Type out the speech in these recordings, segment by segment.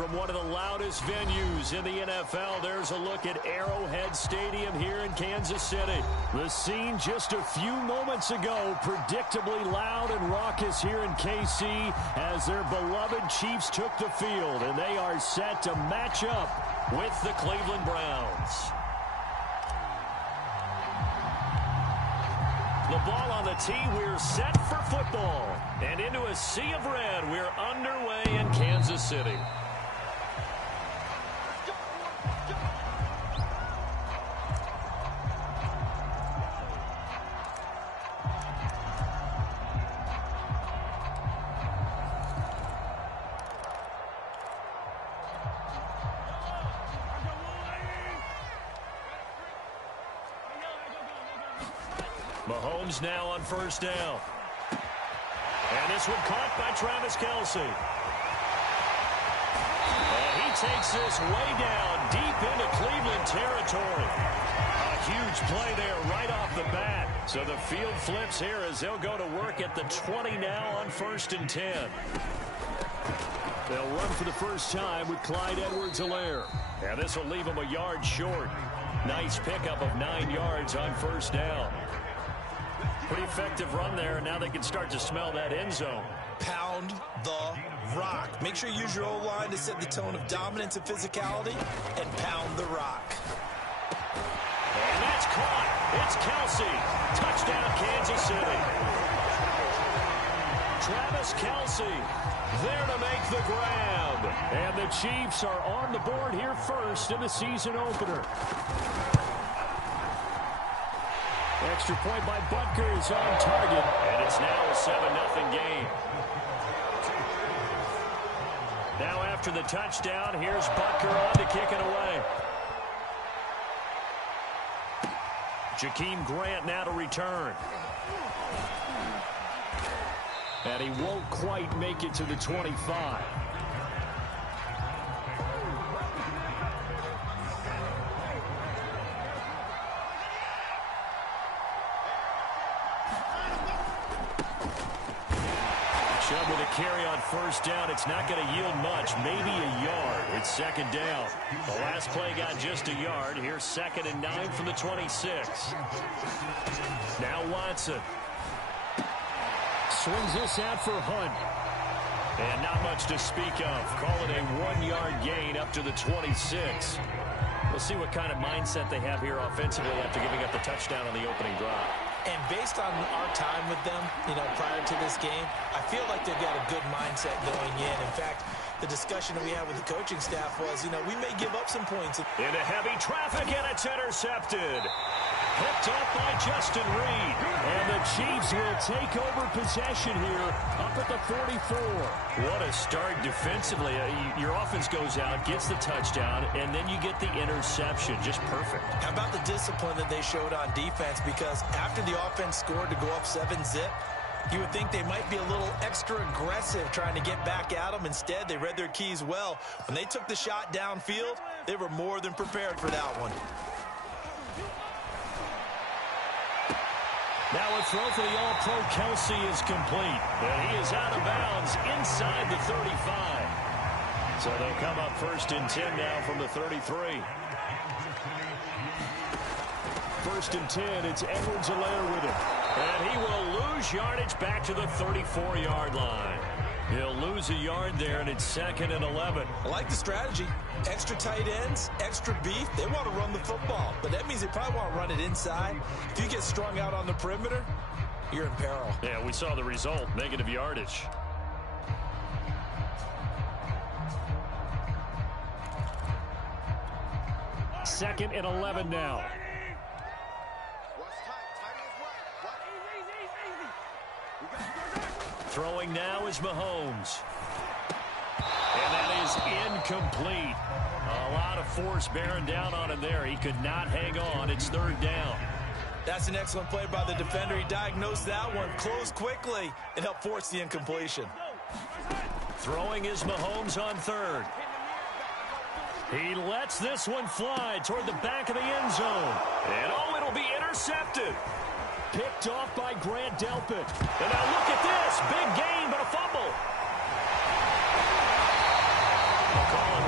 from one of the loudest venues in the NFL. There's a look at Arrowhead Stadium here in Kansas City. The scene just a few moments ago, predictably loud and raucous here in KC as their beloved Chiefs took the field, and they are set to match up with the Cleveland Browns. The ball on the tee, we're set for football. And into a sea of red, we're underway in Kansas City. Mahomes now on first down. And this one caught by Travis Kelce. And he takes this way down deep into Cleveland territory. A huge play there right off the bat. So the field flips here as they'll go to work at the 20 now on 1st and 10. They'll run for the first time with Clyde Edwards-Helaire. And this will leave them a yard short. Nice pickup of 9 yards on first down. Pretty effective run there, and now they can start to smell that end zone. Pound the rock. Make sure you use your O-line to set the tone of dominance and physicality, and pound the rock. And that's caught. It's Kelce. Touchdown, Kansas City. Travis Kelce there to make the grab. And the Chiefs are on the board here first in the season opener. Extra point by Butker is on target. And it's now a 7-0 game. Now after the touchdown, here's Butker on to kick it away. Jakeem Grant now to return. And he won't quite make it to the 25. Chubb with a carry on first down. It's not going to yield much, maybe a yard. It's second down. The last play got just a yard. Here's 2nd and 9 from the 26. Now Watson. Swings this out for Hunt. And not much to speak of. Call it a 1-yard gain up to the 26. We'll see what kind of mindset they have here offensively after giving up the touchdown on the opening drive. And based on our time with them, prior to this game, I feel like they've got a good mindset going in. In fact, the discussion that we had with the coaching staff was, we may give up some points. Into heavy traffic, and it's intercepted. Picked up by Justin Reed. And the Chiefs will take over possession here up at the 44. What a start defensively. Your offense goes out, gets the touchdown, and then you get the interception. Just perfect. How about the discipline that they showed on defense? Because after the offense scored to go up 7-zip, you would think they might be a little extra aggressive trying to get back at them. Instead, they read their keys well. When they took the shot downfield, they were more than prepared for that one. Now a throw for the All-Pro Kelce is complete. And he is out of bounds inside the 35. So they'll come up 1st and 10 now from the 33. 1st and 10, it's Edwards-Helaire with it. And he will lose yardage back to the 34-yard line. He'll lose a yard there, and it's 2nd and 11. I like the strategy. Extra tight ends, extra beef. They want to run the football, but that means they probably want to run it inside. If you get strung out on the perimeter, you're in peril. Yeah, we saw the result, negative yardage. Second and 11 now. Throwing now is Mahomes. And that is incomplete. A lot of force bearing down on him there. He could not hang on. It's 3rd down. That's an excellent play by the defender. He diagnosed that one, closed quickly, and helped force the incompletion. Throwing is Mahomes on 3rd. He lets this one fly toward the back of the end zone. And it'll be intercepted. Picked off by Grant Delpit. And now look at this. Big gain, but a fumble. I'll call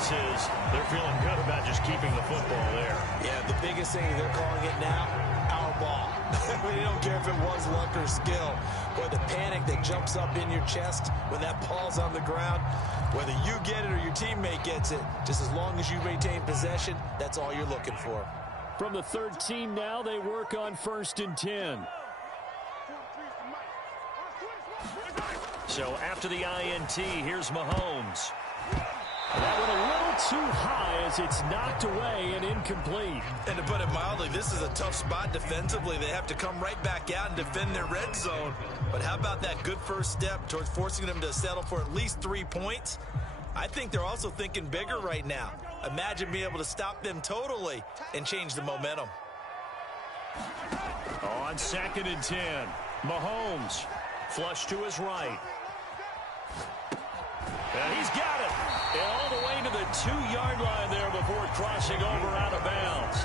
cases, they're feeling good about just keeping the football there. Yeah, the biggest thing they're calling it now, our ball. They don't care if it was luck or skill. Or the panic that jumps up in your chest when that ball's on the ground. Whether you get it or your teammate gets it, just as long as you maintain possession, that's all you're looking for. From the 13 now, they work on 1st and 10. So after the INT, here's Mahomes. That one a little too high as it's knocked away and incomplete. And to put it mildly, this is a tough spot defensively. They have to come right back out and defend their red zone. But how about that good first step towards forcing them to settle for at least 3 points? I think they're also thinking bigger right now. Imagine being able to stop them totally and change the momentum. On 2nd and 10, Mahomes flush to his right. And he's got it. And all the way to the 2-yard line there before crossing over out of bounds.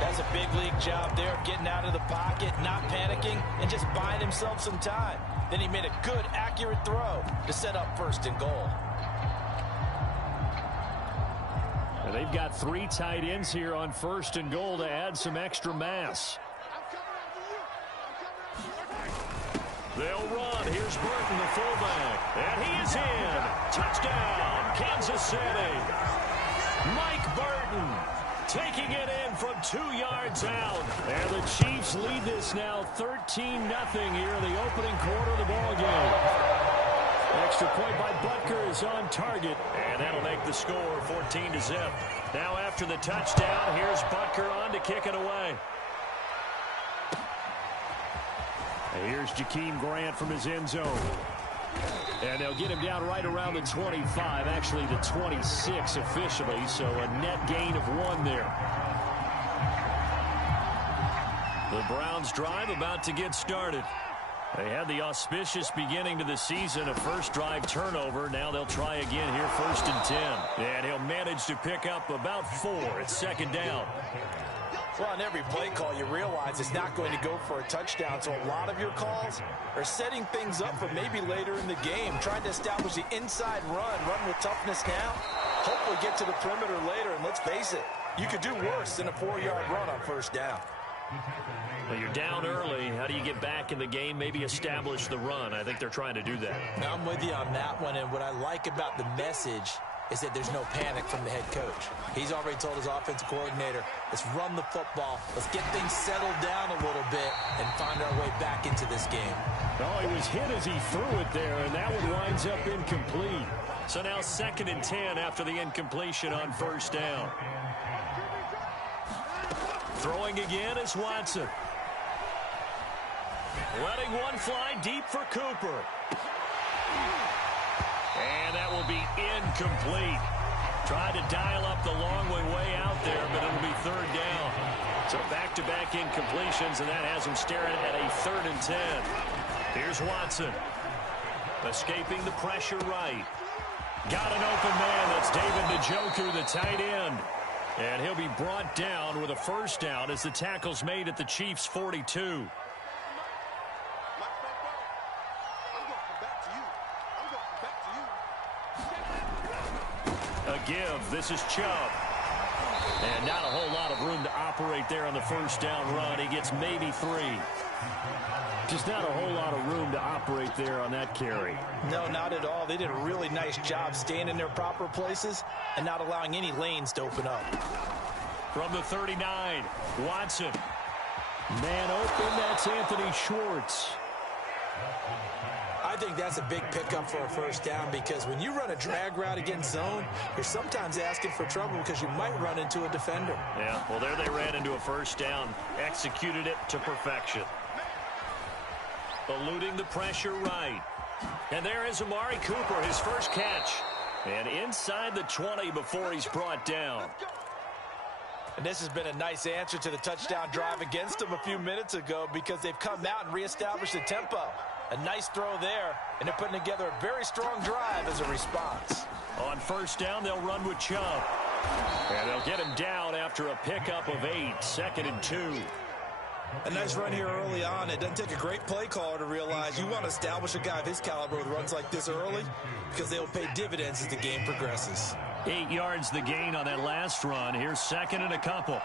That's a big league job there of getting out of the pocket, not panicking, and just buying himself some time. Then he made a good, accurate throw to set up 1st and goal. And they've got 3 tight ends here on 1st and goal to add some extra mass. They'll run. Here's Burton, the fullback. And he is in. Touchdown, Kansas City. Mike Burton taking it in from 2 yards out. And the Chiefs lead this now 13-0 here in the opening quarter of the ballgame. Extra point by Butker is on target. And that'll make the score 14-0. Now after the touchdown, here's Butker on to kick it away. Here's Jakeem Grant from his end zone. And they'll get him down right around the 25, actually the 26 officially, so a net gain of 1 there. The Browns drive about to get started. They had the auspicious beginning to the season, a first drive turnover. Now they'll try again here, 1st and 10. And he'll manage to pick up about 4 at 2nd down. Well, on every play call, you realize it's not going to go for a touchdown. So a lot of your calls are setting things up for maybe later in the game, trying to establish the inside run with toughness now. Hopefully get to the perimeter later, and let's face it, you could do worse than a 4-yard run on 1st down. Well, you're down early. How do you get back in the game, maybe establish the run? I think they're trying to do that. Now, I'm with you on that one, and what I like about the message is that there's no panic from the head coach. He's already told his offensive coordinator, let's run the football, let's get things settled down a little bit and find our way back into this game. Oh, he was hit as he threw it there, and that one winds up incomplete. So now 2nd and 10 after the incompletion on 1st down. Throwing again is Watson. Letting one fly deep for Cooper. And that will be incomplete. Tried to dial up the long way out there, but it'll be 3rd down. So back-to-back incompletions, and that has him staring at a 3rd and 10. Here's Watson. Escaping the pressure right. Got an open man. That's David Njoku, the tight end. And he'll be brought down with a 1st down as the tackle's made at the Chiefs' 42. A give. This is Chubb. And not a whole lot of room to operate there on the 1st down run. He gets maybe 3. Just not a whole lot of room to operate there on that carry. No, not at all. They did a really nice job staying in their proper places and not allowing any lanes to open up. From the 39, Watson. Man open, that's Anthony Schwartz. I think that's a big pickup for a 1st down because when you run a drag route against zone, you're sometimes asking for trouble because you might run into a defender. Yeah, well, there they ran into a 1st down, executed it to perfection. Eluding the pressure right. And there is Amari Cooper, his first catch. And inside the 20 before he's brought down. And this has been a nice answer to the touchdown drive against them a few minutes ago because they've come out and reestablished the tempo. A nice throw there, and they're putting together a very strong drive as a response. On 1st down, they'll run with Chubb. And they'll get him down after a pickup of 8, 2nd and 2. A nice run here early on. It doesn't take a great play caller to realize you want to establish a guy of his caliber with runs like this early because they will pay dividends as the game progresses. 8 yards the gain on that last run. Here's second and a couple.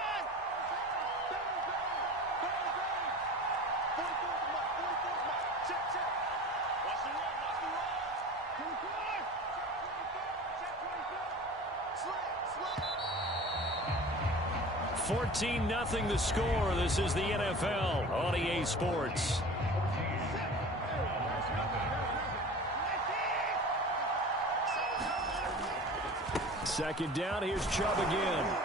Nothing the score. This is the NFL on EA Sports. Second down. Here's Chubb again.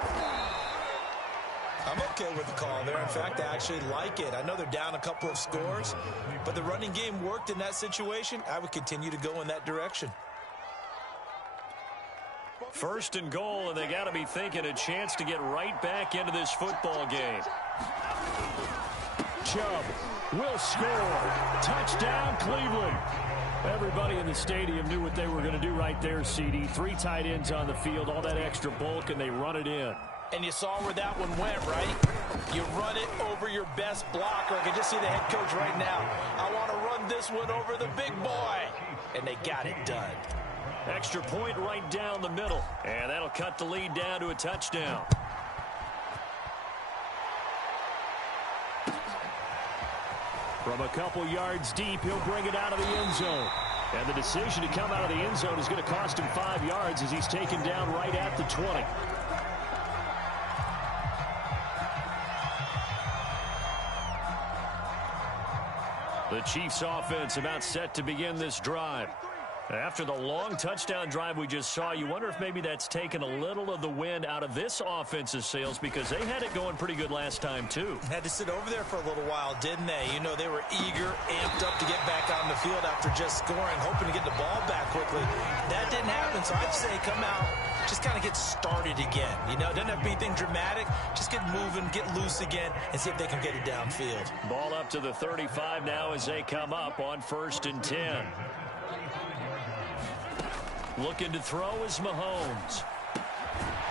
I'm okay with the call there. In fact, I actually like it. I know they're down a couple of scores, but the running game worked in that situation. I would continue to go in that direction. First and goal, and they got to be thinking a chance to get right back into this football game. Chubb will score. Touchdown, Cleveland. Everybody in the stadium knew what they were going to do right there, CD. 3 tight ends on the field, all that extra bulk, and they run it in. And you saw where that one went, right? You run it over your best blocker. I can just see the head coach right now. I want to run this one over the big boy. And they got it done. Extra point right down the middle. And that'll cut the lead down to a touchdown. From a couple yards deep, he'll bring it out of the end zone. And the decision to come out of the end zone is going to cost him 5 yards as he's taken down right at the 20. The Chiefs offense about set to begin this drive. After the long touchdown drive we just saw, you wonder if maybe that's taken a little of the wind out of this offense's sails because they had it going pretty good last time, too. Had to sit over there for a little while, didn't they? You know, they were eager, amped up to get back on the field after just scoring, hoping to get the ball back quickly. That didn't happen, so I'd say come out, just kind of get started again. You know, it doesn't have to be anything dramatic. Just get moving, get loose again, and see if they can get it downfield. Ball up to the 35 now as they come up on 1st and 10. Looking to throw is Mahomes.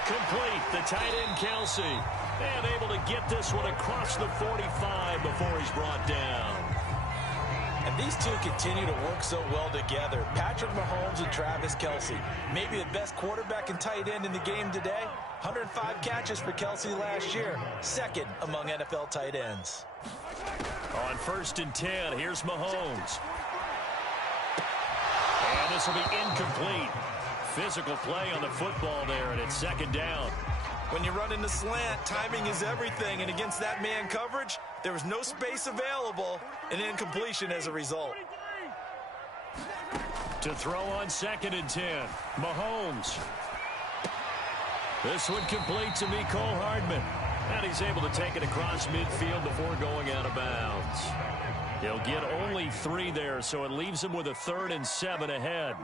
Complete, the tight end Kelsey. And able to get this one across the 45 before he's brought down. And these two continue to work so well together. Patrick Mahomes and Travis Kelsey. Maybe the best quarterback and tight end in the game today. 105 catches for Kelsey last year. Second among NFL tight ends. On 1st and 10, here's Mahomes. And this will be incomplete. Physical play on the football there, and it's 2nd down. When you run in the slant, timing is everything, and against that man coverage, there was no space available, and incompletion as a result. To throw on 2nd and 10, Mahomes. This one complete to Mecole Hardman, and he's able to take it across midfield before going out of bounds. He'll get only 3 there, so it leaves him with a 3rd and 7 ahead.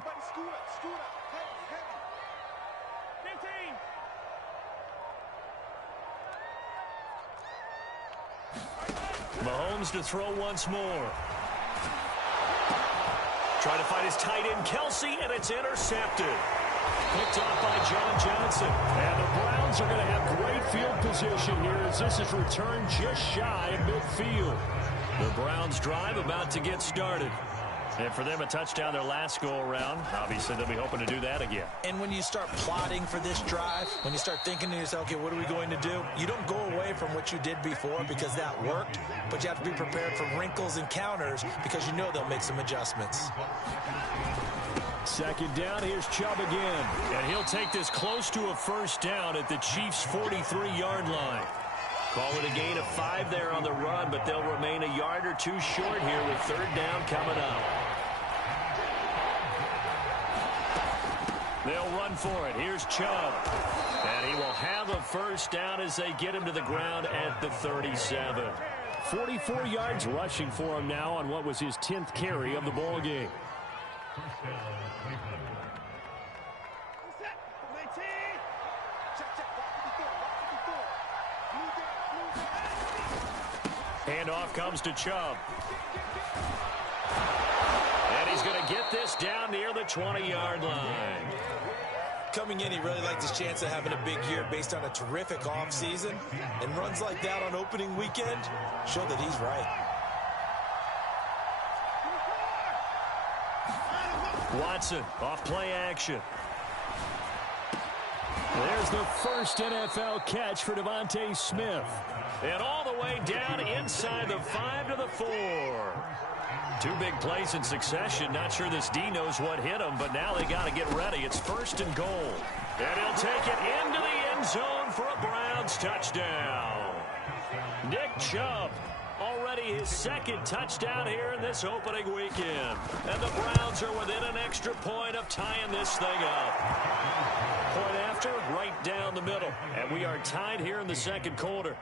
Mahomes to throw once more. Trying to find his tight end, Kelsey, and it's intercepted. Picked off by John Johnson. And the Browns are going to have great field position here as this is returned just shy of midfield. The Browns drive about to get started. And for them, a touchdown their last go-around. Obviously, they'll be hoping to do that again. And when you start plotting for this drive, when you start thinking to yourself, okay, what are we going to do? You don't go away from what you did before because that worked, but you have to be prepared for wrinkles and counters because you know they'll make some adjustments. 2nd down, here's Chubb again. And he'll take this close to a 1st down at the Chiefs' 43-yard line. Call it a gain of 5 there on the run, but they'll remain a yard or 2 short here with 3rd down coming up. They'll run for it. Here's Chubb. And he will have a 1st down as they get him to the ground at the 37. 44 yards rushing for him now on what was his 10th carry of the ball game. Handoff comes to Chubb. And he's going to get this down near the 20-yard line. Coming in, he really liked his chance of having a big year based on a terrific offseason. And runs like that on opening weekend show that he's right. Watson off play action. There's the first NFL catch for Devontae Smith. And all the way down inside the 5 to the 4. Two big plays in succession. Not sure this D knows what hit him, but now they got to get ready. It's 1st and goal. And he'll take it into the end zone for a Browns touchdown. Nick Chubb, already his 2nd touchdown here in this opening weekend. And the Browns are within an extra point of tying this thing up. Point after, right down the middle. And we are tied here in the 2nd quarter.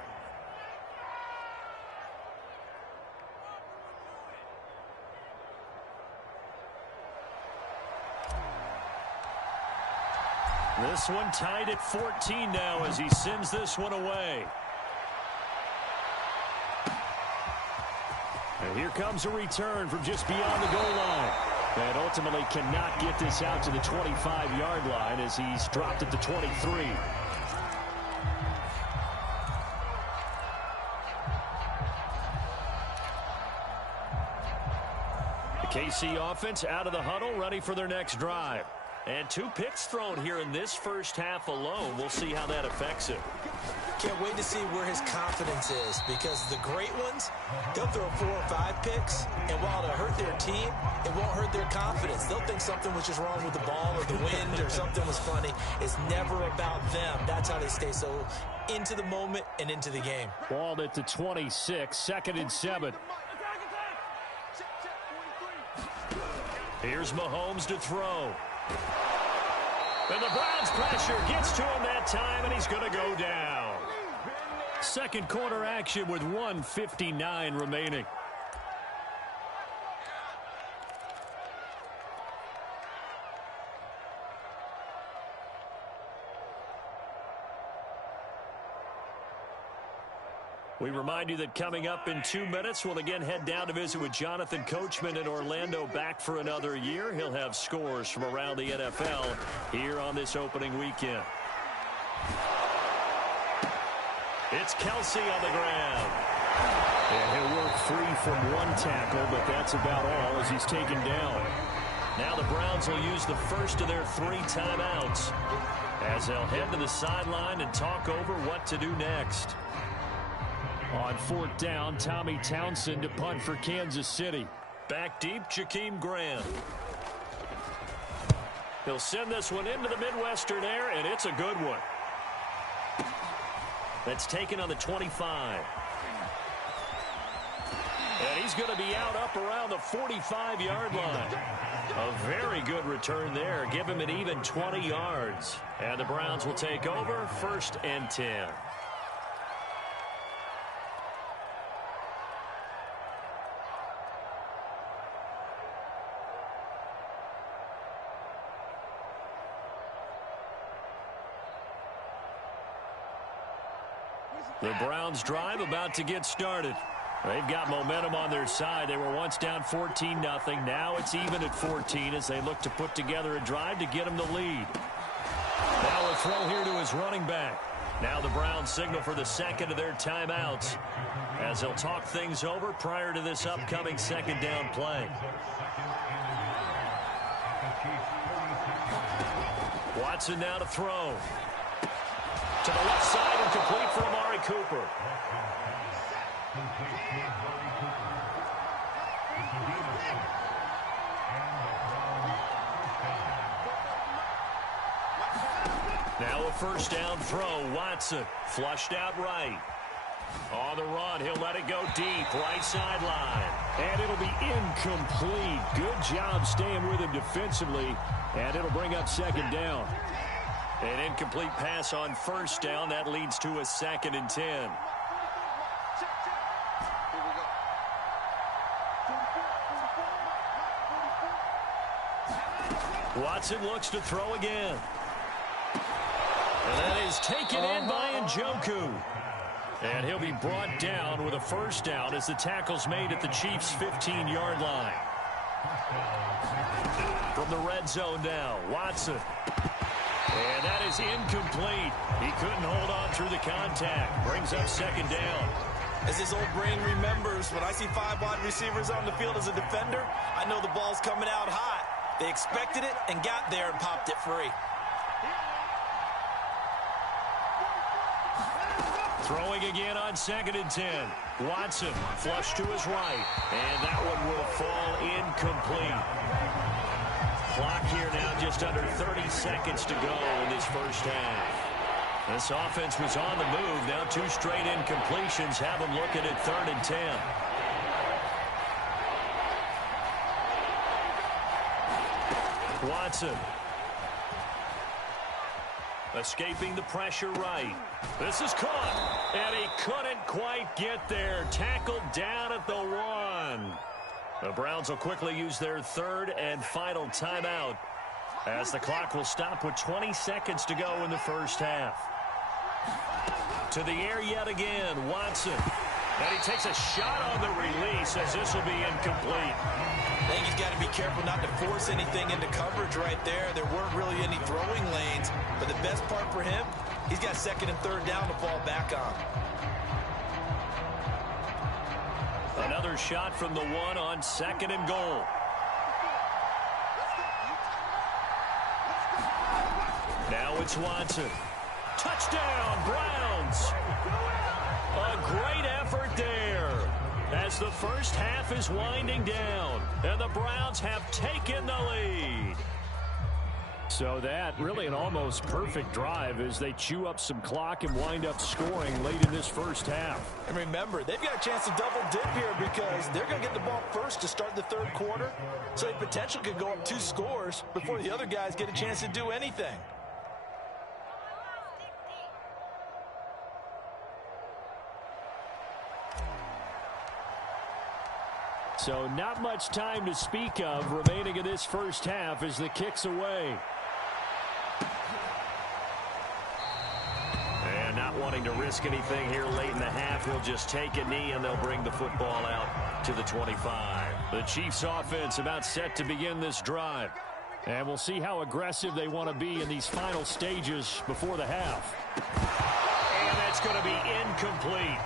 This one tied at 14 now as he sends this one away. And here comes a return from just beyond the goal line. And ultimately cannot get this out to the 25-yard line as he's dropped at the 23. The KC offense out of the huddle, ready for their next drive. And 2 picks thrown here in this first half alone. We'll see how that affects it. Can't wait to see where his confidence is, because the great ones, they'll throw 4 or 5 picks, and while it'll hurt their team, it won't hurt their confidence. They'll think something was just wrong with the ball or the wind or something was funny. It's never about them. That's how they stay so into the moment and into the game. Ball at the 26, 2nd and 7. Here's Mahomes to throw. And the Browns pressure gets to him that time, and he's going to go down. 2nd quarter action with 1:59 remaining. We remind you that coming up in 2 minutes, we'll again head down to visit with Jonathan Coachman in Orlando, back for another year. He'll have scores from around the NFL here on this opening weekend. It's Kelsey on the ground. And he'll work free from 1 tackle, but that's about all as he's taken down. Now the Browns will use the first of their 3 timeouts as they'll head to the sideline and talk over what to do next. On 4th down, Tommy Townsend to punt for Kansas City. Back deep, Jakeem Graham. He'll send this one into the Midwestern air, and it's a good one. That's taken on the 25. And he's going to be out up around the 45-yard line. A very good return there. Give him an even 20 yards. And the Browns will take over, 1st and 10. The Browns drive about to get started. They've got momentum on their side. They were once down 14-0. Now it's even at 14 as they look to put together a drive to get them the lead. Now a throw here to his running back. Now the Browns signal for the 2nd of their timeouts as they'll talk things over prior to this upcoming 2nd down play. Watson now to throw. To the left side and complete for Amari Cooper. Now a 1st down throw. Watson flushed out right. On the run, he'll let it go deep, right sideline. And it'll be incomplete. Good job staying with him defensively. And it'll bring up 2nd down. An incomplete pass on 1st down. That leads to a 2nd and 10. Watson looks to throw again. And that is taken in by Njoku. And he'll be brought down with a 1st down as the tackle's made at the Chiefs' 15-yard line. From the red zone now, Watson. And that is incomplete. He couldn't hold on through the contact. Brings up 2nd down. As his old brain remembers, when I see 5 wide receivers on the field as a defender, I know the ball's coming out hot. They expected it and got there and popped it free. Throwing again on 2nd and 10. Watson flush to his right, and that one will fall incomplete. Clock here now just under 30 seconds to go in this first half. This offense was on the move. Now 2 straight incompletions have them looking at 3rd and 10. Watson. Escaping the pressure right. This is caught, and he couldn't quite get there. Tackled down at the 1. The Browns will quickly use their 3rd and final timeout as the clock will stop with 20 seconds to go in the first half. To the air yet again, Watson. And he takes a shot on the release as this will be incomplete. I think he's got to be careful not to force anything into coverage right there. There weren't really any throwing lanes. But the best part for him, he's got 2nd and 3rd down to fall back on. Another shot from the 1 on 2nd and goal. Now it's Watson. Touchdown, Browns. A great effort there as the first half is winding down, and the Browns have taken the lead. So that really an almost perfect drive as they chew up some clock and wind up scoring late in this first half. And remember, they've got a chance to double dip here because they're going to get the ball first to start the 3rd quarter. So they potentially could go up 2 scores before the other guys get a chance to do anything. So not much time to speak of remaining in this first half as the kick's away. And not wanting to risk anything here late in the half, he'll just take a knee and they'll bring the football out to the 25. The Chiefs offense about set to begin this drive. And we'll see how aggressive they want to be in these final stages before the half. And that's going to be incomplete.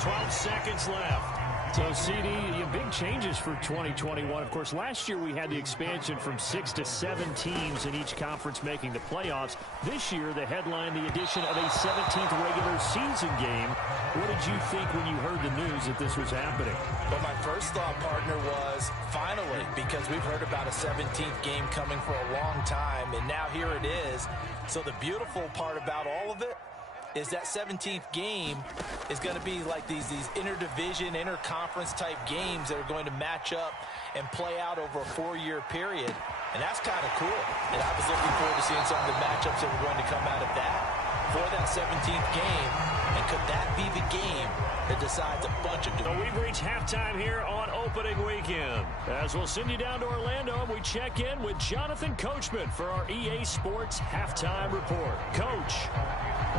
12 seconds left. So, CD, big changes for 2021. Of course, last year we had the expansion from 6 to 7 teams in each conference making the playoffs. This year, they headlined the addition of a 17th regular season game. What did you think when you heard the news that this was happening? Well, my first thought, partner, was finally, because we've heard about a 17th game coming for a long time, and now here it is. So the beautiful part about all of it is that 17th game is going to be like these interdivision, interconference type games that are going to match up and play out over a 4-year period. And that's kind of cool. And I was looking forward to seeing some of the matchups that were going to come out of that for that 17th game. And could that be the game that decides a bunch of... So we've reached halftime here on opening weekend. As we'll send you down to Orlando, we check in with Jonathan Coachman for our EA Sports Halftime Report. Coach,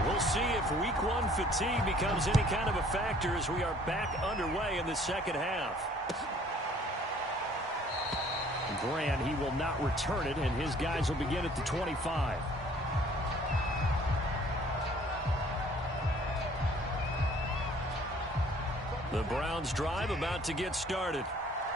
we'll see if Week 1 fatigue becomes any kind of a factor as we are back underway in the second half. Grant, he will not return it, and his guys will begin at the 25. The Browns drive about to get started.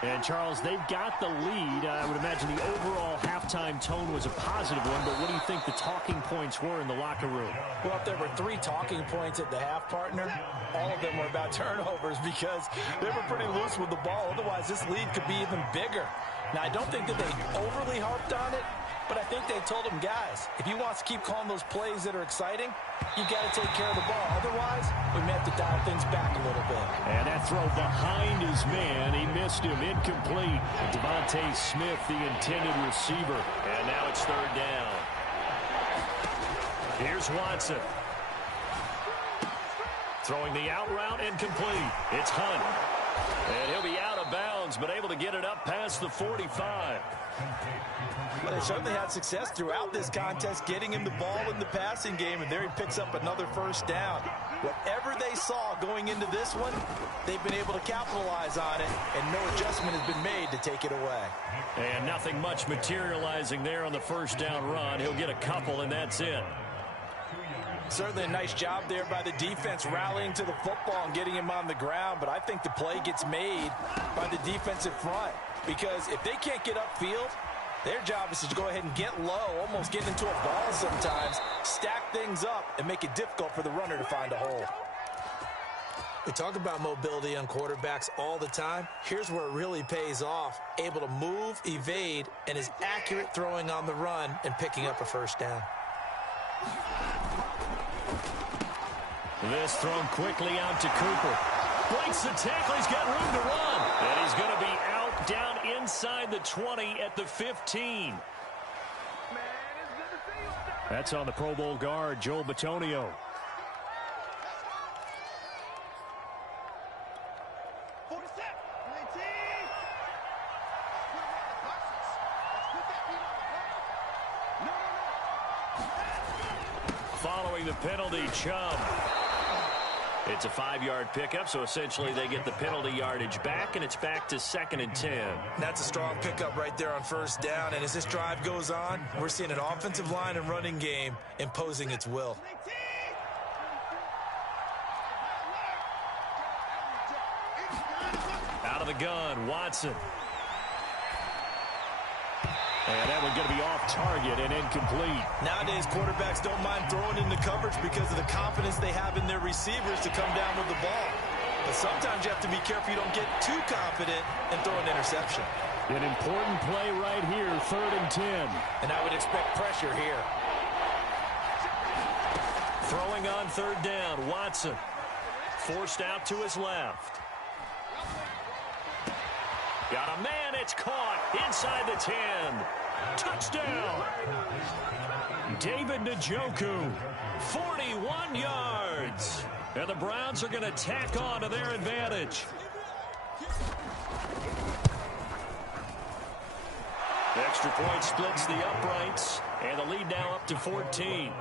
And, Charles, they've got the lead. I would imagine the overall halftime tone was a positive one, but what do you think the talking points were in the locker room? Well, if there were 3 talking points at the half, partner, all of them were about turnovers because they were pretty loose with the ball. Otherwise, this lead could be even bigger. Now, I don't think that they overly harped on it, but I think they told them, guys, if you want to keep calling those plays that are exciting, you got to take care of the ball. Otherwise, we may have to dial things back a little bit. And that throw behind his man, he missed him, incomplete. Devontae Smith, the intended receiver. And now it's 3rd down. Here's Watson. Throwing the out route, incomplete. It's Hunt. And he'll be out of bounds, but able to get it up past the 45. Well, they certainly had success throughout this contest, getting him the ball in the passing game, and there he picks up another 1st down. Whatever they saw going into this one, they've been able to capitalize on it, and no adjustment has been made to take it away. And nothing much materializing there on the 1st down run. He'll get a couple, and that's it. Certainly a nice job there by the defense rallying to the football and getting him on the ground, but I think the play gets made by the defensive front because if they can't get upfield, their job is to go ahead and get low, almost get into a ball sometimes, stack things up, and make it difficult for the runner to find a hole. We talk about mobility on quarterbacks all the time. Here's where it really pays off. Able to move, evade, and is accurate throwing on the run and picking up a first down. This thrown quickly out to Cooper. Breaks the tackle. He's got room to run. And he's going to be out down inside the 20 at the 15. That's on the Pro Bowl guard, Joel Bitonio. Following the penalty, Chubb. It's a 5-yard pickup, so essentially they get the penalty yardage back, and it's back to 2nd and 10. That's a strong pickup right there on first down, and as this drive goes on, we're seeing an offensive line and running game imposing its will. Out of the gun, Watson. And that one's going to be off target and incomplete. Nowadays, quarterbacks don't mind throwing into coverage because of the confidence they have in their receivers to come down with the ball. But sometimes you have to be careful you don't get too confident and throw an interception. An important play right here, 3rd and 10. And I would expect pressure here. Throwing on 3rd down, Watson. Forced out to his left. Got a man, it's caught inside the 10. Touchdown. David Njoku, 41 yards. And the Browns are going to tack on to their advantage. The extra point splits the uprights, and the lead now up to 14.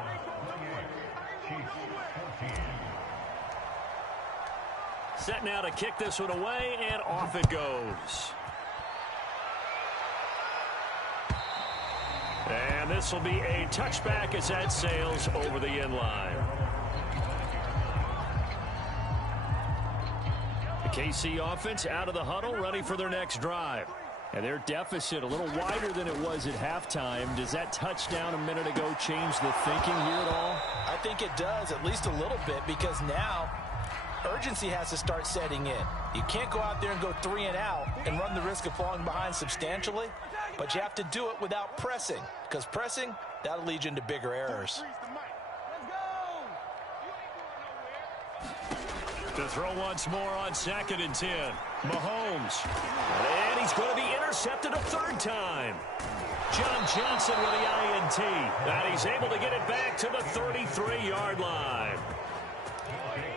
Set now to kick this one away, and off it goes. And this will be a touchback as that sails over the end line. The KC offense out of the huddle, ready for their next drive. And their deficit a little wider than it was at halftime. Does that touchdown a minute ago change the thinking here at all? I think it does, at least a little bit, because now urgency has to start setting in. You can't go out there and go 3 and out and run the risk of falling behind substantially, but you have to do it without pressing, because pressing, that'll lead you into bigger errors. To throw once more on 2nd and 10. Mahomes. And he's going to be intercepted a 3rd time. John Johnson with the INT. And he's able to get it back to the 33-yard line.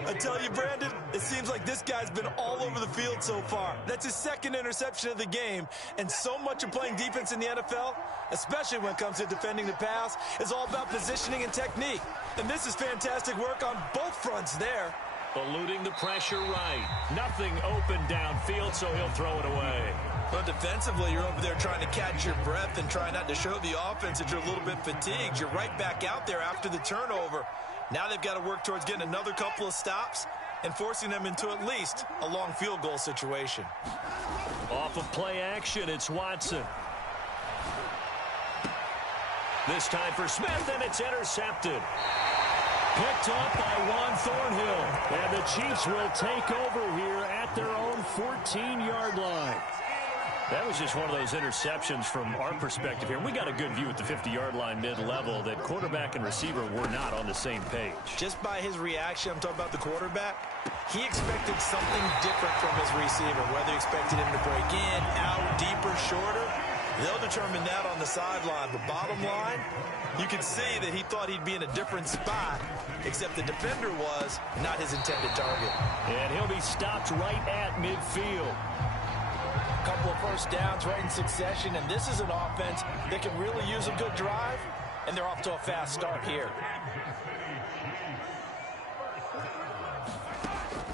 I tell you, Brandon, it seems like this guy's been all over the field so far. That's his 2nd interception of the game. And so much of playing defense in the NFL, especially when it comes to defending the pass, is all about positioning and technique. And this is fantastic work on both fronts there. Eluding the pressure right. Nothing open downfield, so he'll throw it away. Well, defensively, you're over there trying to catch your breath and try not to show the offense that you're a little bit fatigued. You're right back out there after the turnover. Now they've got to work towards getting another couple of stops and forcing them into at least a long field goal situation. Off of play action, it's Watson. This time for Smith, and it's intercepted. Picked up by Juan Thornhill. And the Chiefs will take over here at their own 14-yard line. That was just one of those interceptions from our perspective here. We got a good view at the 50-yard line mid-level that quarterback and receiver were not on the same page. Just by his reaction, I'm talking about the quarterback, he expected something different from his receiver, whether he expected him to break in, out, deeper, shorter. They'll determine that on the sideline. But bottom line, you can see that he thought he'd be in a different spot, except the defender was not his intended target. And he'll be stopped right at midfield. Couple of first downs right in succession, and this is an offense that can really use a good drive, and they're off to a fast start here.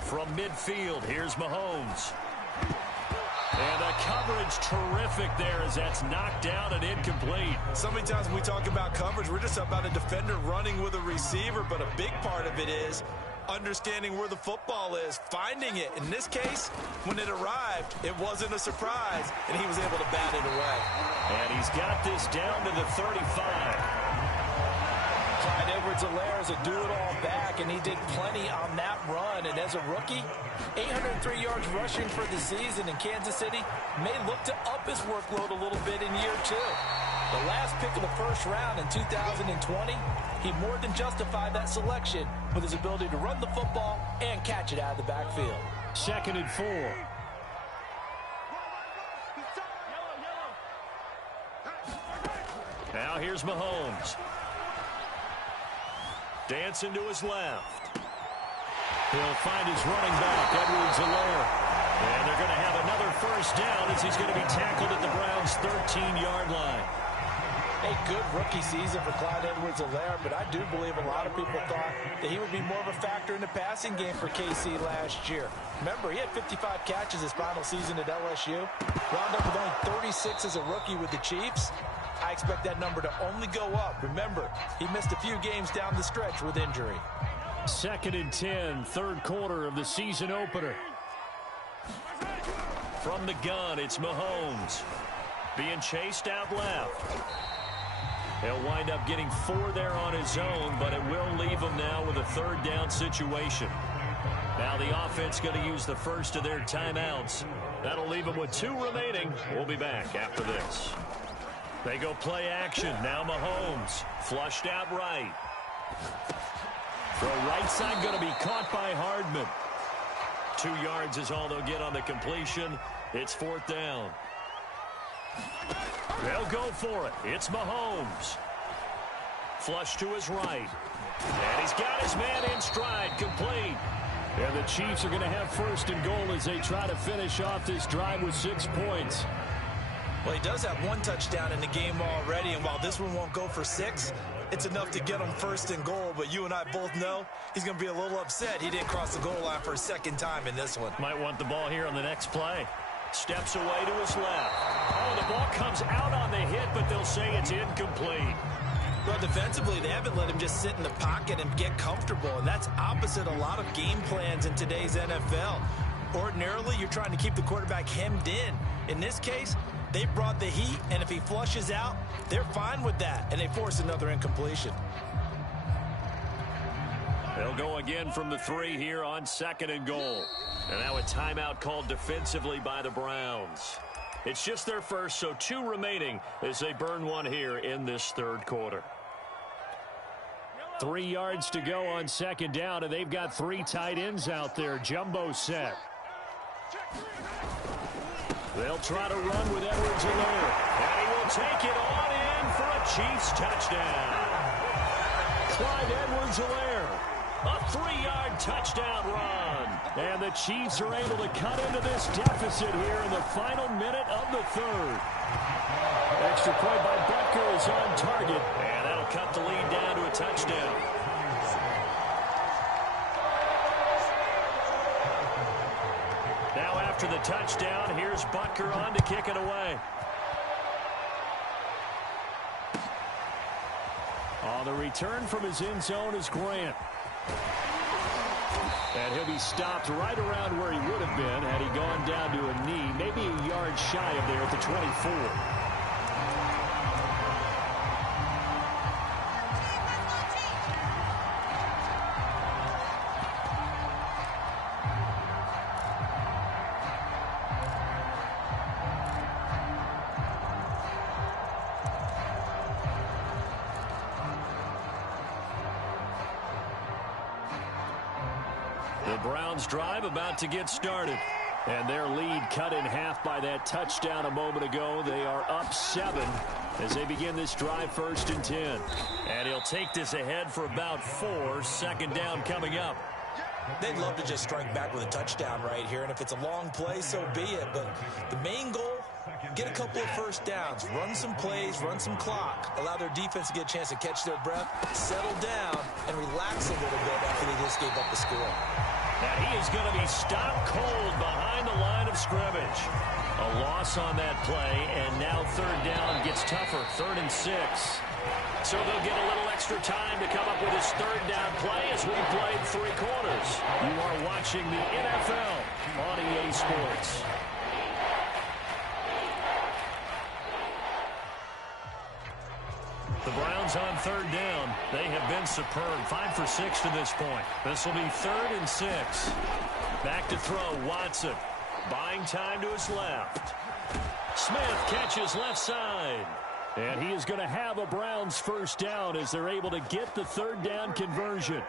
From midfield, here's Mahomes. And the coverage terrific there as that's knocked down and incomplete. So many times when we talk about coverage, we're just about a defender running with a receiver, but a big part of it is understanding where the football is, finding it. In this case, when it arrived, it wasn't a surprise, and he was able to bat it away. And he's got this down to the 35. Clyde Edwards-Helaire is a do-it-all back, and he did plenty on that run. And as a rookie, 803 yards rushing for the season in Kansas City may look to up his workload a little bit in year 2. The last pick of the first round in 2020, he more than justified that selection with his ability to run the football and catch it out of the backfield. 2nd and 4. Now here's Mahomes. Dancing to his left. He'll find his running back, Edwards-Helaire. And they're going to have another first down as he's going to be tackled at the Browns' 13-yard line. A good rookie season for Clyde Edwards-Helaire, but I do believe a lot of people thought that he would be more of a factor in the passing game for KC last year. Remember, he had 55 catches his final season at LSU. Wound up with only 36 as a rookie with the Chiefs. I expect that number to only go up. Remember, he missed a few games down the stretch with injury. 2nd and 10, 3rd quarter of the season opener. From the gun, it's Mahomes. Being chased out left. He'll wind up getting 4 there on his own, but it will leave him now with a 3rd down situation. Now the offense going to use the first of their timeouts. That'll leave them with 2 remaining. We'll be back after this. They go play action. Now Mahomes. Flushed out right. Throw right side going to be caught by Hardman. 2 yards is all they'll get on the completion. It's 4th down. They'll go for it. It's Mahomes. Flush to his right. And he's got his man in stride. Complete. And the Chiefs are going to have 1st and goal as they try to finish off this drive with 6 points. Well, he does have 1 touchdown in the game already, and while this one won't go for 6, it's enough to get him 1st and goal. But you and I both know he's going to be a little upset he didn't cross the goal line for a 2nd time in this one. Might want the ball here on the next play. Steps away to his left. Oh, the ball comes out on the hit, but they'll say it's incomplete. Well, defensively, they haven't let him just sit in the pocket and get comfortable, and that's opposite a lot of game plans in today's NFL. Ordinarily, you're trying to keep the quarterback hemmed in. In this case, they brought the heat, and if he flushes out, they're fine with that, and they force another incompletion. They'll go again from the 3 here on 2nd and goal. And now a timeout called defensively by the Browns. It's just their first, so 2 remaining as they burn 1 here in this 3rd quarter. 3 yards to go on 2nd down, and they've got 3 tight ends out there. Jumbo set. They'll try to run with Edwards-Helaire. And he will take it on in for a Chiefs touchdown. Clyde Edwards-Helaire. A 3-yard touchdown run. And the Chiefs are able to cut into this deficit here in the final minute of the 3rd. Extra point by Butker is on target. And that'll cut the lead down to a touchdown. Now after the touchdown, here's Butker on to kick it away. On the return from his end zone is Grant. And he'll be stopped right around where he would have been had he gone down to a knee, maybe a yard shy of there at the 24. The Browns drive about to get started. And their lead cut in half by that touchdown a moment ago. They are up 7 as they begin this drive 1st and 10. And he'll take this ahead for about 4. 2nd down coming up. They'd love to just strike back with a touchdown right here. And if it's a long play, so be it. But the main goal, get a couple of first downs. Run some plays, run some clock. Allow their defense to get a chance to catch their breath, settle down, and relax a little bit after they just gave up the score. Now he is going to be stopped cold behind the line of scrimmage. A loss on that play, and now 3rd down gets tougher. 3rd and 6. So they'll get a little extra time to come up with his 3rd down play as we played 3 quarters. You are watching the NFL on EA Sports. The Browns on third down. They have been superb. 5 for 6 to this point. This will be 3rd and 6. Back to throw, Watson. Buying time to his left. Smith catches left side. And he is going to have a Browns first down as they're able to get the third down conversion.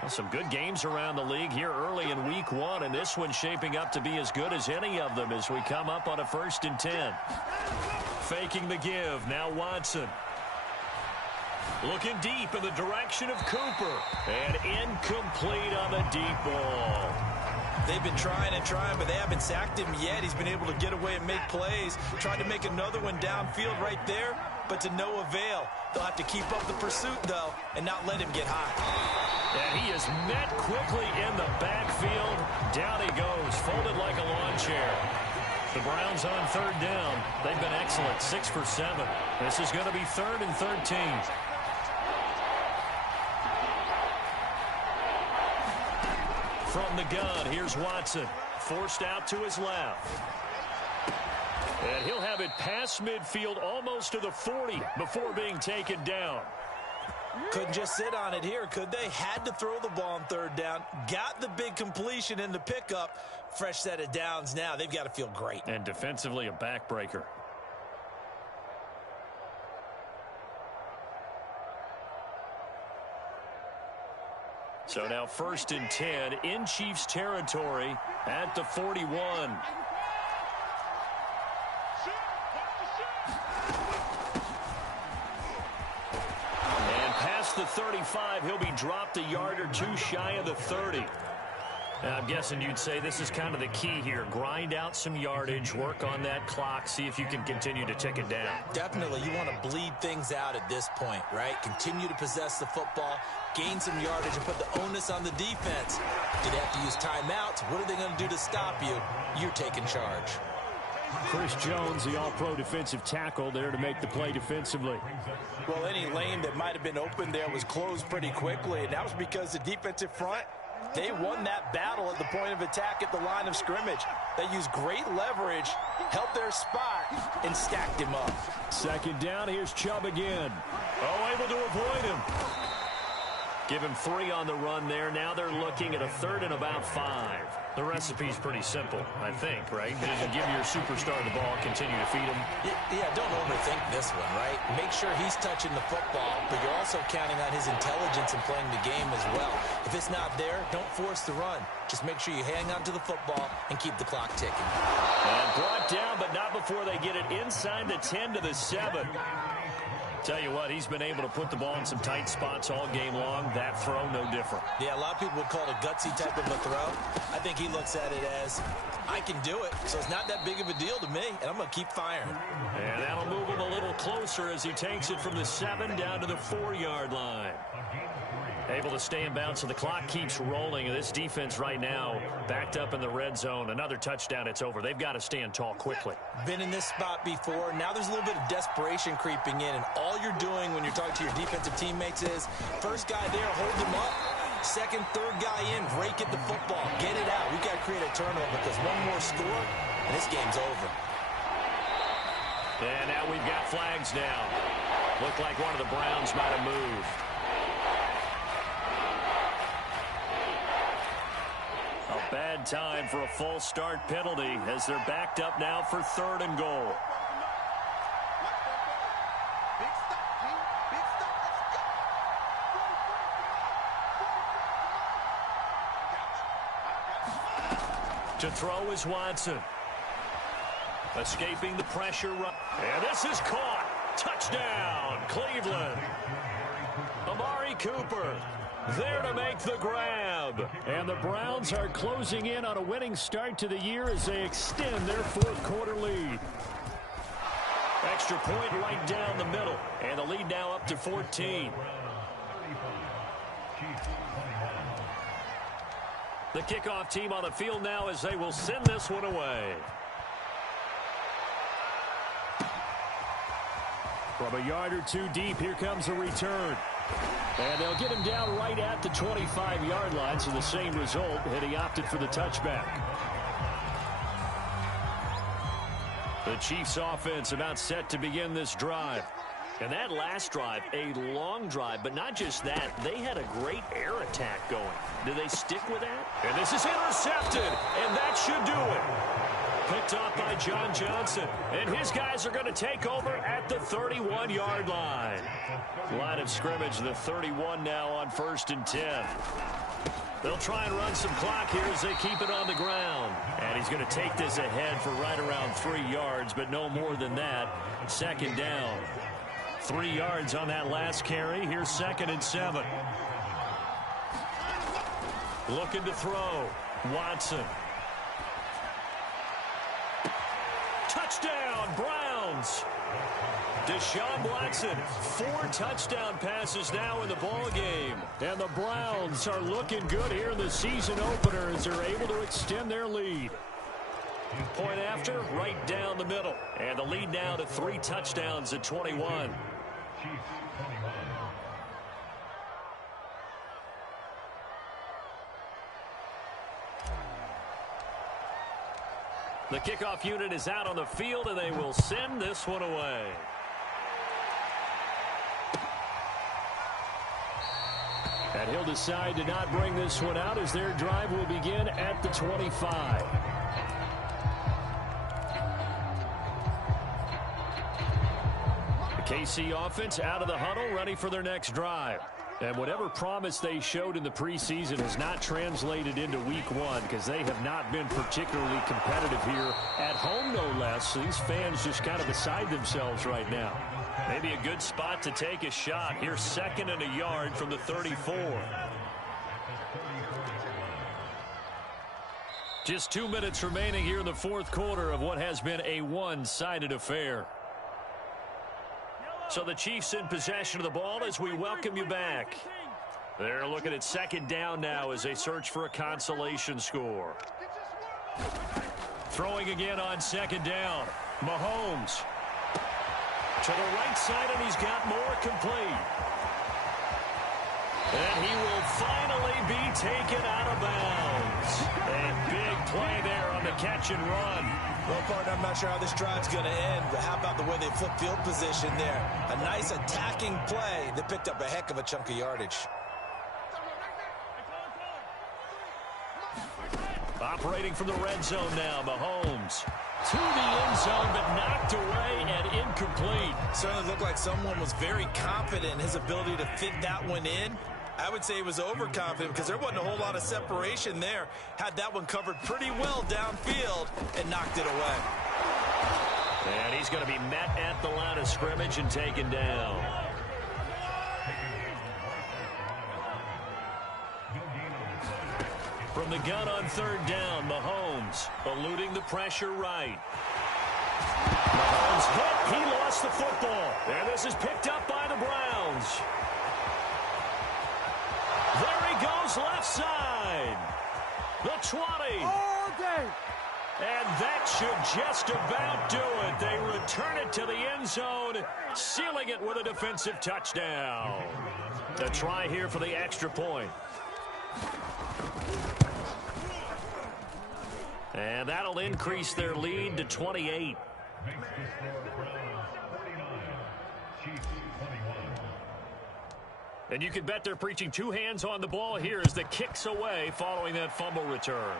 Well, some good games around the league here early in week 1, and this one's shaping up to be as good as any of them as we come up on a 1st and 10. Faking the give. Now Watson. Looking deep in the direction of Cooper. And incomplete on the deep ball. They've been trying and trying, but they haven't sacked him yet. He's been able to get away and make plays. Tried to make another one downfield right there, but to no avail. They'll have to keep up the pursuit, though, and not let him get high. And he is met quickly in the backfield. Down he goes, folded like a lawn chair. The Browns on third down. They've been excellent, 6 for 7. This is going to be 3rd and 13. From the gun, here's Watson. Forced out to his left. And he'll have it past midfield almost to the 40 before being taken down. Couldn't just sit on it here, could they? Had to throw the ball on third down. Got the big completion in the pickup. Fresh set of downs now. They've got to feel great. And defensively a backbreaker. So now 1st and 10 in Chiefs territory at the 41. And past the 35, he'll be dropped a yard or two shy of the 30. Now, I'm guessing you'd say this is kind of the key here. Grind out some yardage, work on that clock, see if you can continue to tick it down. Definitely. You want to bleed things out at this point, right? Continue to possess the football, gain some yardage, and put the onus on the defense. Do they have to use timeouts? What are they going to do to stop you? You're taking charge. Chris Jones, the all-pro defensive tackle, there to make the play defensively. Well, any lane that might have been open there was closed pretty quickly, and that was because the defensive front, they won that battle at the point of attack at the line of scrimmage. They used great leverage, held their spot, and stacked him up. 2nd down, here's Chubb again. Oh, able to avoid him. Give him 3 on the run there. Now they're looking at a 3rd and about 5. The recipe's pretty simple, I think, right? You give your superstar the ball, continue to feed him. Yeah, don't overthink this one, right? Make sure he's touching the football, but you're also counting on his intelligence in playing the game as well. If it's not there, don't force the run. Just make sure you hang on to the football and keep the clock ticking. And brought down, but not before they get it inside the 10 to the 7. Tell you what, he's been able to put the ball in some tight spots all game long. That throw, no different. Yeah, a lot of people would call it a gutsy type of a throw. I think he looks at it as, I can do it, so it's not that big of a deal to me, and I'm going to keep firing. And that'll move him a little closer as he takes it from the 7 down to the 4-yard line. Able to stay in bounds, so the clock keeps rolling. And this defense right now backed up in the red zone. Another touchdown, it's over. They've got to stand tall quickly. Been in this spot before. Now there's a little bit of desperation creeping in, and all you're doing when you're talking to your defensive teammates is, first guy there, hold him up. Second, third guy in, rake at the football. Get it out. We've got to create a turnover because one more score, and this game's over. And now we've got flags down. Looked like one of the Browns might have moved. A bad time for a false start penalty as they're backed up now for 3rd and goal. To throw is Watson. Escaping the pressure. And this is caught. Touchdown, Cleveland. Amari Cooper there to make the grab. And the Browns are closing in on a winning start to the year as they extend their 4th quarter lead. Extra point right down the middle. And the lead now up to 14. The kickoff team on the field now as they will send this one away. From a yard or two deep, here comes a return. And they'll get him down right at the 25-yard line, so the same result, and he opted for the touchback. The Chiefs offense about set to begin this drive. And that last drive, a long drive, but not just that, they had a great air attack going. Do they stick with that? And this is intercepted, and that should do it. Picked off by John Johnson, and his guys are going to take over at the 31-yard line. Line of scrimmage, the 31 now on 1st and 10. They'll try and run some clock here as they keep it on the ground. And he's going to take this ahead for right around 3 yards, but no more than that. 2nd down. 3 yards on that last carry. Here's 2nd and 7. Looking to throw. Watson. Touchdown, Browns. Deshaun Watson, 4 touchdown passes now in the ball game. And the Browns are looking good here in the season opener as they're able to extend their lead. Point after, right down the middle. And the lead now to 3 touchdowns at 21. The kickoff unit is out on the field, and they will send this one away. And he'll decide to not bring this one out as their drive will begin at the 25. The KC offense out of the huddle, ready for their next drive. And whatever promise they showed in the preseason has not translated into week 1 because they have not been particularly competitive here at home, no less. These fans just kind of beside themselves right now. Maybe a good spot to take a shot. Here's 2nd and a yard from the 34. Just 2 minutes remaining here in the 4th quarter of what has been a one-sided affair. So the Chiefs in possession of the ball as we welcome you back. They're looking at 2nd down now as they search for a consolation score. Throwing again on 2nd down. Mahomes. To the right side, and he's got more complete. And he will finally be taken out of bounds. A big play there on the catch and run. Well, partner, I'm not sure how this drive's going to end, but how about the way they flip field position there? A nice attacking play that picked up a heck of a chunk of yardage. Operating from the red zone now, Mahomes. To the end zone, but knocked away and incomplete. Certainly looked like someone was very confident in his ability to fit that one in. I would say he was overconfident because there wasn't a whole lot of separation there. Had that one covered pretty well downfield and knocked it away. And he's going to be met at the line of scrimmage and taken down. From the gun on 3rd down, Mahomes eluding the pressure right. Mahomes hit. He lost the football. And this is picked up by the Browns. There he goes left side. The 20. All day. And that should just about do it. They return it to the end zone, sealing it with a defensive touchdown. A try here for the extra point. And that'll increase their lead to 28. And you can bet they're preaching 2 hands on the ball here as the kick's away following that fumble return.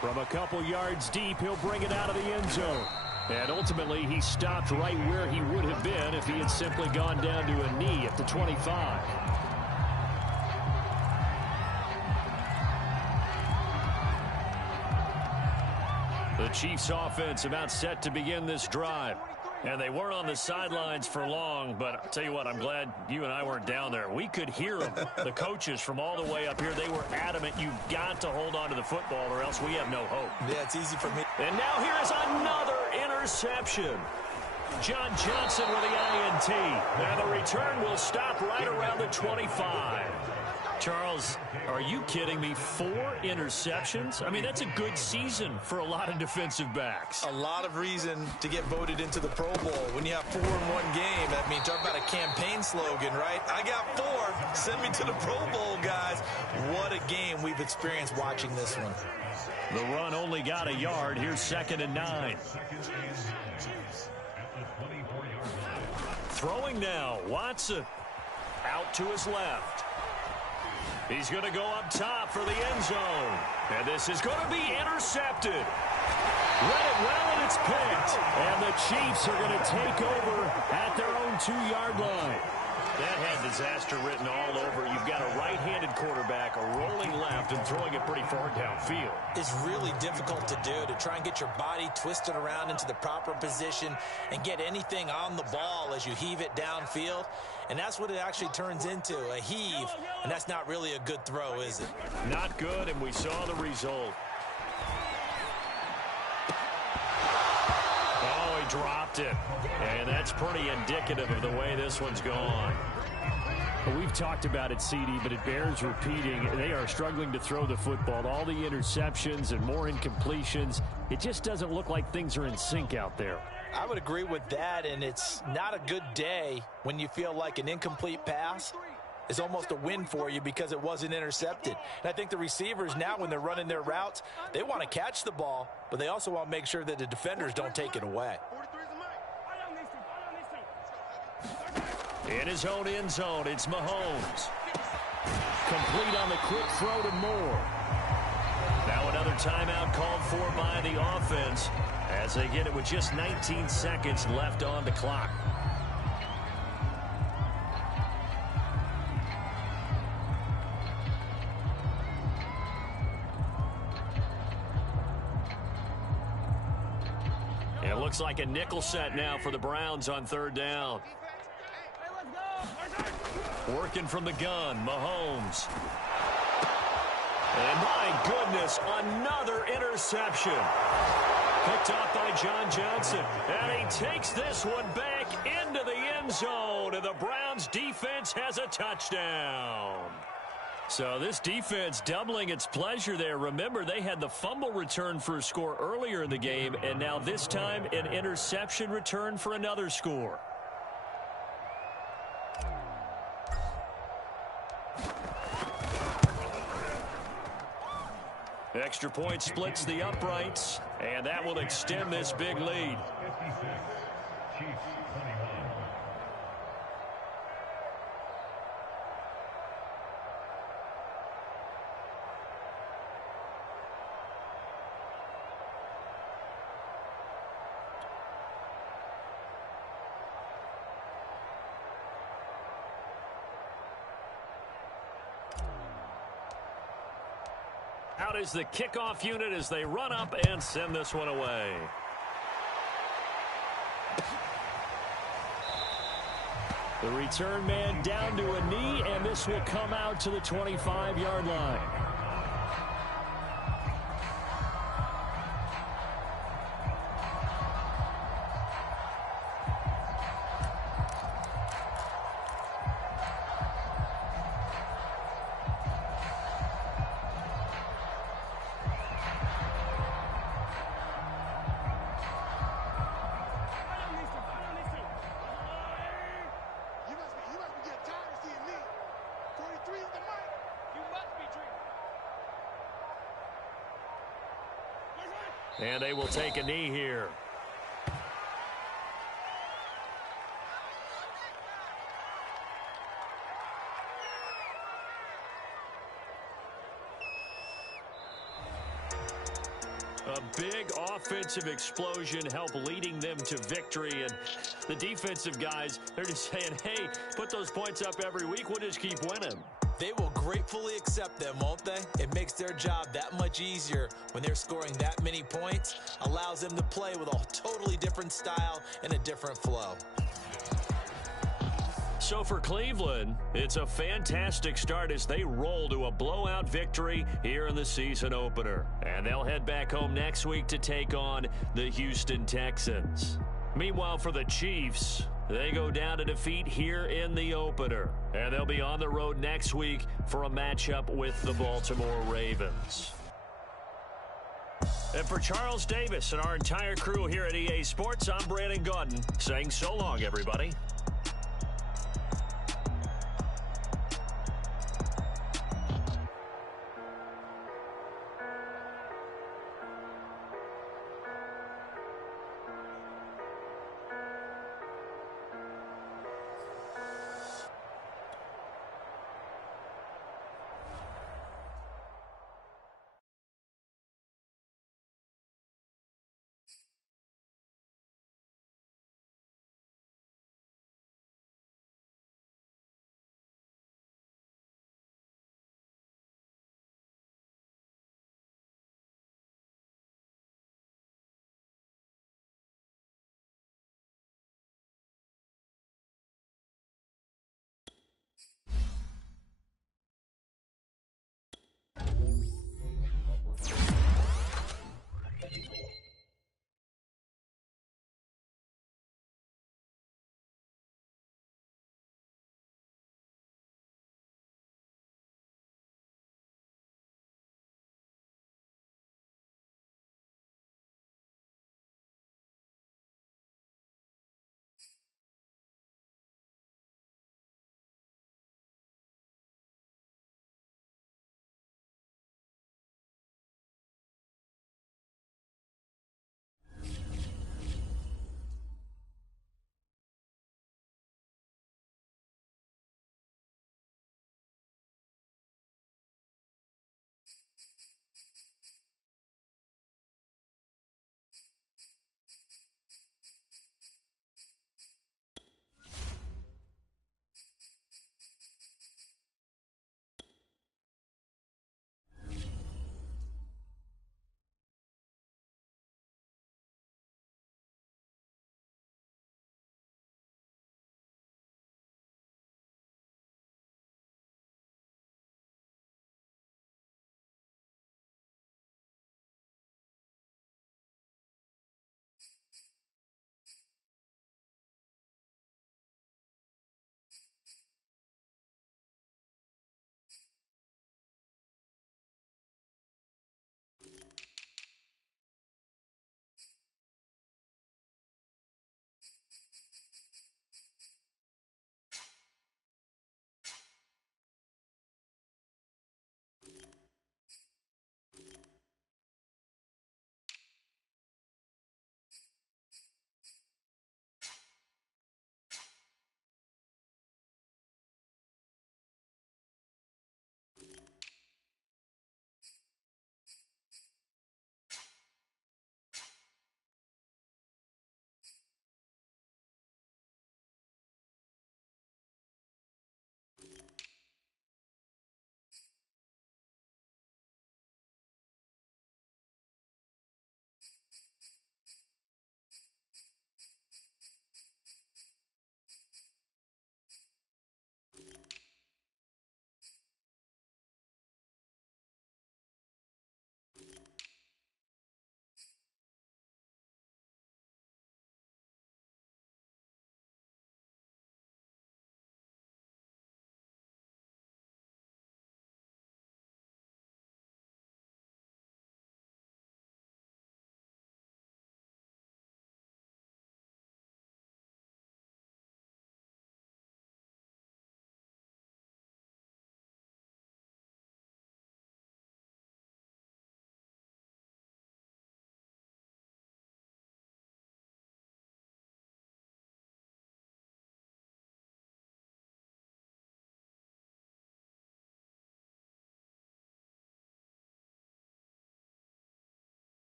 From a couple yards deep, he'll bring it out of the end zone. And ultimately, he stopped right where he would have been if he had simply gone down to a knee at the 25. The Chiefs offense about set to begin this drive. And they weren't on the sidelines for long, but I'll tell you what, I'm glad you and I weren't down there. We could hear them, the coaches from all the way up here. They were adamant, you've got to hold on to the football or else we have no hope. Yeah, it's easy for me. And now here is another interception. John Johnson with the INT. And the return will stop right around the 25. Charles, are you kidding me? 4 interceptions? I mean, that's a good season for a lot of defensive backs. A lot of reason to get voted into the Pro Bowl. When you have 4 in one game, I mean, talk about a campaign slogan, right? I got 4. Send me to the Pro Bowl, guys. What a game we've experienced watching this one. The run only got a yard. Here's 2nd and 9. Throwing now, Watson. Out to his left. He's going to go up top for the end zone. And this is going to be intercepted. Read it well, and it's picked. And the Chiefs are going to take over at their own 2-yard line. That had disaster written all over. You've got a right-handed quarterback, a rolling left, and throwing it pretty far downfield. It's really difficult to do, to try and get your body twisted around into the proper position and get anything on the ball as you heave it downfield. And that's what it actually turns into, a heave. And that's not really a good throw, is it? Not good, and we saw the result. Oh, he dropped it. And that's pretty indicative of the way this one's gone. Well, we've talked about it, CD, but it bears repeating. They are struggling to throw the football. All the interceptions and more incompletions. It just doesn't look like things are in sync out there. I would agree with that, and it's not a good day when you feel like an incomplete pass is almost a win for you because it wasn't intercepted. And I think the receivers now, when they're running their routes, they want to catch the ball, but they also want to make sure that the defenders don't take it away. In his own end zone, it's Mahomes. Complete on the quick throw to Moore. Now another timeout called for by the offense as they get it with just 19 seconds left on the clock. It looks like a nickel set now for the Browns on 3rd down. Working from the gun, Mahomes. And my goodness, another interception. Picked off by John Johnson. And he takes this one back into the end zone. And the Browns defense has a touchdown. So this defense doubling its pleasure there. Remember, they had the fumble return for a score earlier in the game. And now this time, an interception return for another score. Extra point splits the uprights, and that will extend this big lead. Out is the kickoff unit as they run up and send this one away. The return man down to a knee, and this will come out to the 25-yard line. And they will take a knee here. A big offensive explosion helped leading them to victory. And the defensive guys, they're just saying, hey, put those points up every week. We'll just keep winning. They will gratefully accept them, won't they? It makes their job that much easier when they're scoring that many points. Allows them to play with a totally different style and a different flow. So for Cleveland, it's a fantastic start as they roll to a blowout victory here in the season opener. And they'll head back home next week to take on the Houston Texans. Meanwhile, for the Chiefs, they go down to defeat here in the opener. And they'll be on the road next week for a matchup with the Baltimore Ravens. And for Charles Davis and our entire crew here at EA Sports, I'm Brandon Gaudin saying so long, everybody.